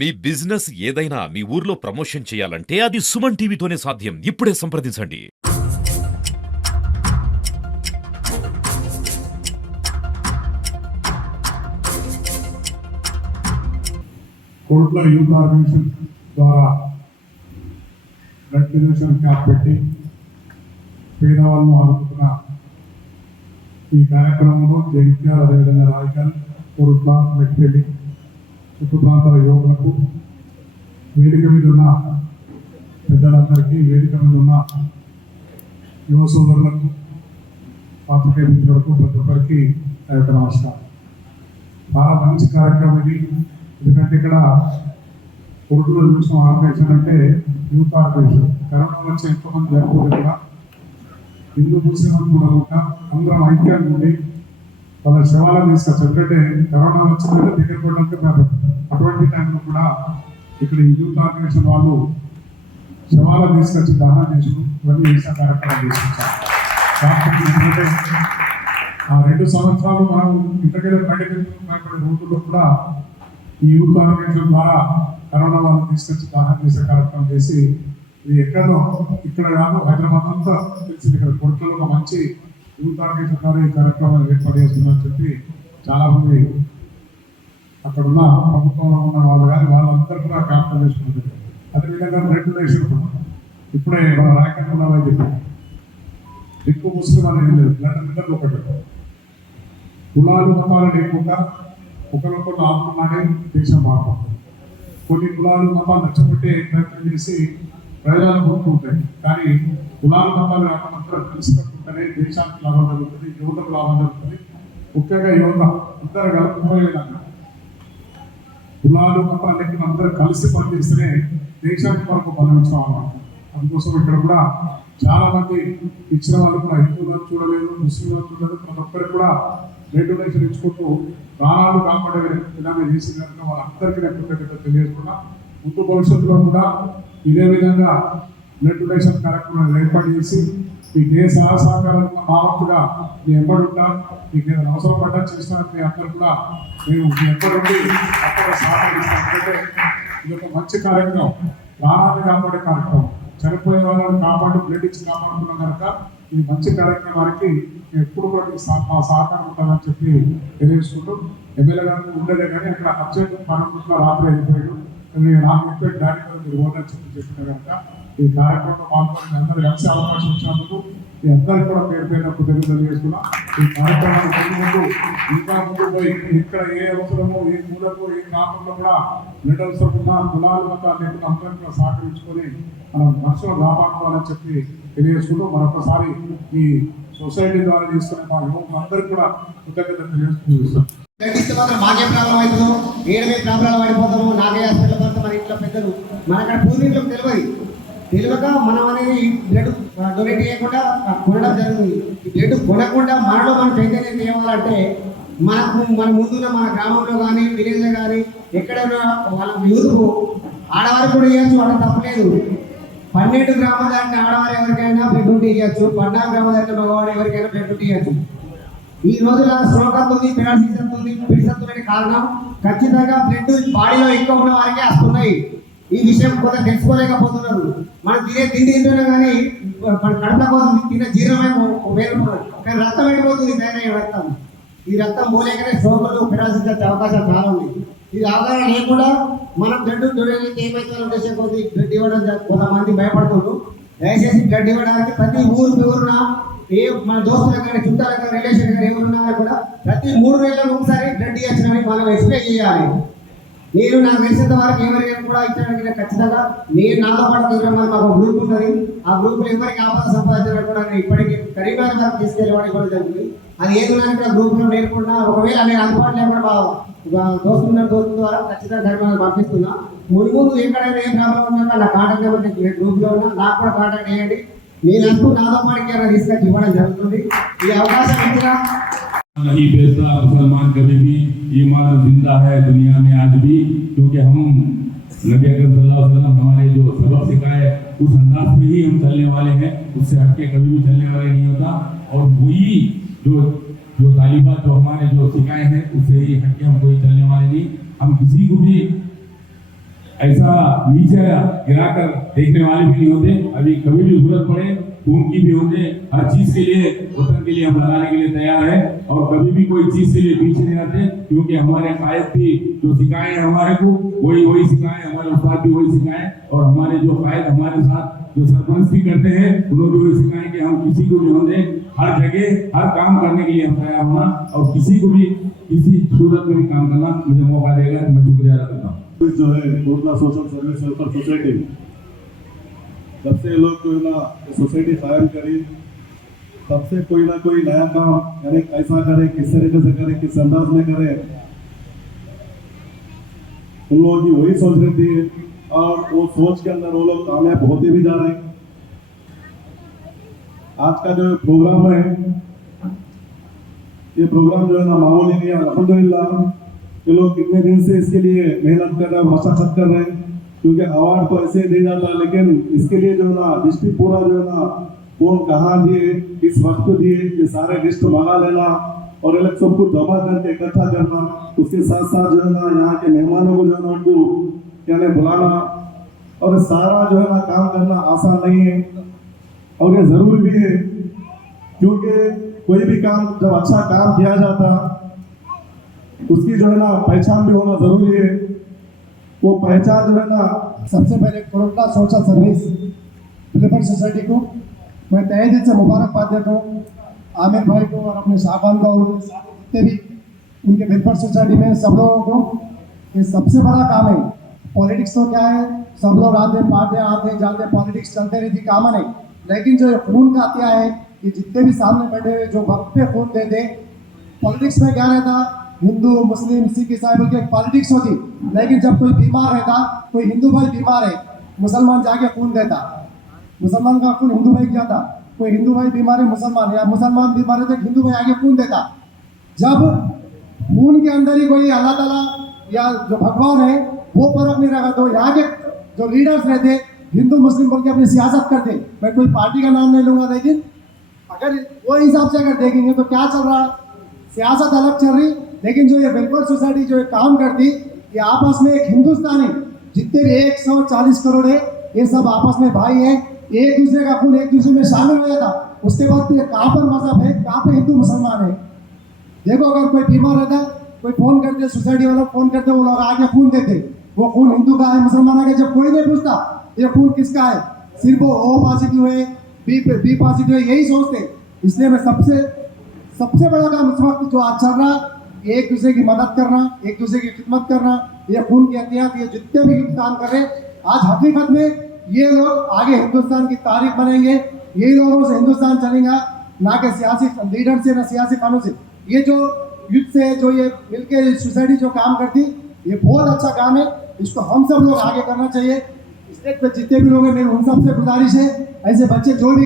మీ business ఏదైనా మీ ఊర్లో promotion చేయాలంటే అది సుమన్ టీవీతోనే సాధ్యం. ఇప్పుడే సంప్రదించండి. కోట్ల యూత్ ఆర్గనైజేషన్ ద్వారా బ్లడ్ డొనేషన్ క్యాంప్ పెట్టి పేదవాళ్ళను ఆదుకుంటున్న ఈ కార్యక్రమంలో జగిత్యాల, అదేవిధంగా రాయకల్, కోరుట్ల, మెట్పల్లి చుట్టు ప్రాంతాల యువకులకు, వేదిక మీద ఉన్న పెద్దలందరికీ, వేదిక మీద ఉన్న యువ సోదరులకు, పాత్రికేయ మిత్రులకు, ప్రతి ఒక్కరికి నా యొక్క నమస్కారం. చాలా మంచి కార్యక్రమం ఇది. ఎందుకంటే ఇక్కడ కొడుకులో చూసిన ఆర్గనైజేషన్ అంటే యూత్ ఆర్గనైజేషన్. కరోనా వచ్చి ఎంతోమంది జరుపుకోలేదు కూడా, హిందూ ముస్లిం కూడా అందరం ఐక్యంగా ఉండి వాళ్ళ శవాలను తీసుకొచ్చి, ఎందుకంటే కరోనా వచ్చిందంటే దగ్గర పడడానికి అటువంటి టైంలో కూడా ఇక్కడ ఈ యూత్ ఆర్గనైజేషన్ వాళ్ళు శవాలను తీసుకొచ్చి దహనం చేసి ఇవన్నీ చేసిన కార్యక్రమం తీసుకొచ్చారు. ఎందుకంటే ఆ 2 సంవత్సరాలు మనం ఇంతకైనా బయటకు భయపడే రోజుల్లో కూడా ఈ యూత్ ఆర్గనైజేషన్ ద్వారా కరోనా వాళ్ళని తీసుకొచ్చి దహనం చేసే కార్యక్రమం చేసి, ఇది ఎక్కడో ఇక్కడ కాదు హైదరాబాద్ అంతా తెలిసింది. ఇక్కడ కొడుకులో ఒక మంచి యూత్ ఆర్గనైజేషన్ ద్వారా ఈ కార్యక్రమాలు ఏర్పాటు చేస్తుందని చెప్పి చాలామంది అక్కడ ఉన్న ప్రభుత్వంలో ఉన్న వాళ్ళు కానీ వాళ్ళందరూ కూడా క్యాప్టన్ చేసుకుంటుంది. అదేవిధంగా బ్లడ్ డొనేషన్ కూడా ఇప్పుడే మన రాయకల్ వైద్యం ఎక్కువ ముస్లిం అనేది లేదు, బ్లడ్ అందరికీ ఒకటి. కులాలు మతాలు లేకుండా ఒకరికొకరు ఆత్మనాడే దేశం బాగుంటుంది. కొన్ని కులాలు మతాలు నచ్చబట్టే ప్రయత్నం చేసి ప్రజలను కొనుక్కుంటాయి, కానీ కులాలు మతాలు అందరూ కలిసి కట్టుకుంటేనే దేశానికి లాభం జరుగుతుంది, యువతకు లాభం జరుగుతుంది. ముఖ్యంగా యువత అందరూ కలుపుకునే విధంగా కులాలు మతాలు లెక్కన అందరూ కలిసి పనిచేస్తేనే దేశానికి వరకు బలం ఇచ్చాం అన్నమాట. అందుకోసం ఇక్కడ కూడా చాలా మంది ఇచ్చిన వాళ్ళు కూడా హిందువులను చూడలేదు, ముస్లింలను చూడలేదు, ప్రతి ఒక్కరికి కూడా బ్లడ్ డొనేషన్ ఇచ్చుకుంటూ ప్రాణాలు కాపాడే విధంగా చేసిన కనుక వాళ్ళందరికీ నేను కృతజ్ఞతలు తెలియజేసుకున్నా. ముందు భవిష్యత్తులో కూడా ఇదే విధంగా బ్లడ్ డొనేషన్ కార్యక్రమాన్ని ఏర్పాటు చేసి మీకు ఏ సహకారం మా వంతుగా మీ ఎంబడి ఉంటా, మీకు ఏదైనా అవసరం పడ్డా చేస్తానని మీ అందరూ కూడా నేను మీ ఎంబడి అక్కడ సహకరిస్తాను. ఎందుకంటే ఇది ఒక మంచి కార్యక్రమం, ప్రాణాన్ని కాపాడే కార్యక్రమం. చనిపోయే వాళ్ళని కాపాడు, బ్లడ్ ఇచ్చి కాపాడుతున్నాం కనుక ఇది మంచి కార్యక్రమానికి ఎప్పుడు కూడా మా సహకారం ఉంటుందని చెప్పి తెలియజేసుకుంటూ, ఎమ్మెల్యే గారికి ఉండలే కానీ అక్కడ అర్జెంట్ 12 రాత్రి వెళ్ళిపోయాడు. నాకు చెప్పే డాడీ మీరు ఓనని చెప్పిన కనుక ఈ కార్యక్రమంలో పాల్గొని అందరూ కలిసి అవకాశం వచ్చినందుకు మీ అందరికీ కూడా పేరు కృతజ్ఞతలు తెలియజేసుకున్నాం. ఈ కార్యక్రమాన్ని ముందు ఇంకా ముందు పోయి ఇక్కడ ఏ అవసరమో, ఏ మూలకు, ఏ గ్రామంలో కూడా బ్లడ్ అవసరం ఉన్నా కులాలు మతాలు లేకుండా అందరికీ కూడా సహకరించుకొని మనం మనుషులు కాపాడుకోవాలని చెప్పి తెలియజేసుకుంటూ, మరొకసారి ఈ సొసైటీ ద్వారా తీసుకునే మా యువకులందరికీ కూడా కృతజ్ఞతలు తెలియజేసుకుంటాం. మాకే ప్రాబ్లం అవుతుందో, ఏడమే ప్రాబ్లం పడిపోతాము, నాకే హాస్పిటల్ పడతాం. మన ఇంట్లో పెద్దలు మన అక్కడ పూర్వీకులకు తెలియక మనం అనేది బ్లడ్ డొనేట్ చేయకుండా కొనడం జరుగుతుంది. ఈ బ్లడ్ కొనకుండా మనలో మనం చైతన్యం తేవాలంటే మన ముందున్న మన గ్రామంలో కానీ, విలేజ్లో కానీ ఎక్కడైనా వాళ్ళ యూత్ ఆడవారికి కూడా ఇవ్వచ్చు, అక్కడ తప్పలేదు. 12 గ్రామాల దాటిన ఆడవారు ఎవరికైనా బ్లడ్ డ్యూటీ ఇవ్వచ్చు, 14 గ్రామాల దాటిన మగవాడు ఎవరికైనా బ్లడ్ డ్యూటీ ఇవ్వచ్చు. ఈ రోజుల శ్రోకత్తుంది, పిరాసిస్తుంది, పిడిసత్తులనే కారణం ఖచ్చితంగా బ్లడ్ బాడీలో ఎక్కువ ఉన్న వారికే వస్తున్నాయి. ఈ విషయం కొంత తెలుసుకోలేకపోతున్నారు. మనం తినే తిండి తింటున్నా కానీ మన కడుపుల కోసం తినే జీర్ణమే వేరుకున్నారు, కానీ రక్తం వెళ్ళిపోతుంది, తయారయ్యే రక్తం. ఈ రక్తం పోలేకనే శ్రోకలు, పిరాసిస్ వచ్చే అవకాశాలు చాలా ఉన్నాయి. ఇది అవగాహన లేకుండా మనం బ్లడ్ డొనేషన్ ఏమైతే ఉద్దేశం కొద్ది బ్లడ్ ఇవ్వడం కొంతమంది భయపడుతుండ్రు. దయచేసి బ్లడ్ ఇవ్వడానికి ప్రతి ఊరున మన దోస్తులకు కానీ, చుట్టాలకు కానీ, రిలేషన్ కానీ ఎవరున్నా కూడా ప్రతి 3 నెలలకు ఒకసారి బ్లడ్ ఇవ్వచ్చని మనం ఎక్స్ప్లెయిన్ చేయాలి. నేను నాకు తెలిసినంత వరకు ఎవరికైనా కూడా ఇచ్చడానికి ఖచ్చితంగా నేను నాతో పాటు తిరగడం మాకు గ్రూప్ ఉన్నది. ఆ గ్రూప్లో ఎవరికి ఆపద సంపాదించడం కూడా నేను ఇప్పటికీ కరీంనగర్ వరకు తీసుకెళ్ళేవాడికి కూడా జరుగుతుంది. అది ఏదైనా కూడా గ్రూప్లో నేర్పుకున్నా, ఒకవేళ నేను అందుబాటులో లేకుండా దోస్తు ద్వారా ఖచ్చితంగా కరీంనగర్ పంపిస్తున్నా. ముందు ఎక్కడైనా ఏ ప్రాబ్లం ఉన్నా నా కాంటాక్ట్ నెంబర్ గ్రూప్లో ఉన్నా, నాకు కూడా కాంటాక్ట్ చేయండి. నేను అంటూ నాతో పాటు తీసుకొచ్చి ఇవ్వడం జరుగుతుంది. ఈ అవకాశం ఇచ్చిన नहीं बेचता मुसलमान कभी भी, ईमान जिंदा है दुनिया में आज भी, क्योंकि हम नबी अकरम सल्लल्लाहु अलैहि वसल्लम हमारे जो सबक सिखाए उस अंदाज में ही हम चलने वाले हैं, उससे हटके कभी भी चलने वाले नहीं होता। और वही जो तालीबात जो हमारे जो सिखाए हैं उससे ही हटके हम कोई चलने वाले नहीं। हम किसी को भी ऐसा नीचे गिराकर देखने वाले भी नहीं होते। अभी कभी भी जरूरत पड़े खून की भी होते, हर चीज के लिए वतन के लिए हम लगाने के लिए तैयार है और कभी भी कोई चीज के लिए पीछे नहीं आते, क्योंकि हमारे कायद भी जो सिखाए हैं हमारे को वही सिखाए, हमारे उस्ताद भी वही सिखाए और हमारे जो कायद हमारे साथ जो सरपंच भी करते हैं उन्होंने भी वही सिखाए कि हम किसी को भी होंगे हर जगह हर काम करने के लिए हम तैयार होना और किसी को भी किसी सूरत में भी काम करना मुझे मौका देगा तो मैं शुक्रिया अदा करता हूँ। जो है Kotla social service welfare society, जब से लोग जो है ना सोसाइटी कायम करी तब से कोई ना कोई नया काम यानी कैसा करे, किस तरीके से करे, किस अंदाज में करे, उन लोगों की वही सोच रहती है और वो सोच के अंदर वो लोग कामयाब होते भी जा रहे हैं। आज का जो प्रोग्राम है ये प्रोग्राम जो है ना मामूली नहीं है। अल्हम्दुलिल्लाह ये लोग कितने दिन से इसके लिए मेहनत कर रहे हैं, मशक्कत कर रहे हैं, क्योंकि अवार्ड तो ऐसे दे जाता है लेकिन इसके लिए जो है ना डिस्ट्रिक्ट पूरा जो है ना कौन कहाँ दिए, किस वक्त दिए, ये सारे लिस्ट मंगा लेना और ये सबको जमा करके इकट्ठा करना, उसके साथ साथ जो है ना यहाँ के मेहमानों को जो है ना उनको क्या बुलाना और सारा जो है ना काम करना आसान नहीं है और ये जरूरी भी है, क्योंकि कोई भी काम जब अच्छा काम किया जाता उसकी जो है ना पहचान भी होना जरूरी है। वो पहचान जो है ना सबसे पहले Kotla social service welfare society को मैं तहे दिल से मुबारकबाद देता हूँ, आमिर भाई को और अपने साहबान को और जितने भी उनके वेलफेयर सोसाइटी में सब लोगों को। ये सबसे बड़ा काम है। पॉलिटिक्स तो क्या है, सब लोग आते पाते आते जाते पॉलिटिक्स चलते रहती, काम नहीं, लेकिन जो खून का हत्या है ये जितने भी सामने बैठे हुए जो वक्त पे खून देते, पॉलिटिक्स में क्या रहता, हिंदू मुस्लिम सिख ईसाई बोल के पॉलिटिक्स होती, लेकिन जब कोई बीमार रहता, कोई हिंदू भाई बीमार है, मुसलमान जाके खून देता, मुसलमान का खून हिंदू भाई जाता, कोई हिंदू भाई बीमार है मुसलमान या मुसलमान बीमार है तो हिंदू भाई आगे खून देता। जब खून के अंदर ही कोई अल्लाह ताला या जो भगवान है वो फर्क नहीं रखा, तो यहाँ के जो लीडर्स रहते हिंदू मुस्लिम बोल के अपनी सियासत करते, मैं कोई पार्टी का नाम नहीं लूंगा, लेकिन अगर वो हिसाब से अगर देखेंगे तो क्या चल रहा, सियासत अलग चल रही, लेकिन जो ये वेलफेयर सोसाइटी जो काम करती ये आपस में एक हिंदुस्तानी जितने भी 140 करोड़ है ये सब आपस में भाई है, एक दूसरे का खून एक दूसरे में शामिल हो जाता। उसके बाद फिर कहाँ पर मजहब है, कहाँ पर हिंदू मुसलमान है। देखो अगर कोई बीमार रहता कोई फोन करते, सोसाइटी वालों फोन करते, वो लोग आके खून देते, वो खून हिंदू का है मुसलमान का, जब कोई नहीं पूछता ये खून किसका है, सिर्फ वो O पॉजिटिव है बी पॉजिटिव है यही सोचते। इसलिए मैं सबसे बड़ा काम इस वक्त जो आज चल रहा, एक दूसरे की मदद करना, एक दूसरे की खिदमत करना, ये खून की एहतियात, ये जितने भी काम कर रहे आज हकीकत में ये लोग आगे हिंदुस्तान की तारीख बनेंगे, यही लोगों से हिंदुस्तान चलेगा, ना कि सियासी लीडर से ना सियासी कानून से। ये जो युद्ध से जो ये मिलके सोसाइटी जो काम करती ये बहुत अच्छा काम है, इसको हम सब लोग आगे करना चाहिए। स्टेट पे जितने भी लोग हैं मेरी उन सबसे गुजारिश है ऐसे बच्चे जो भी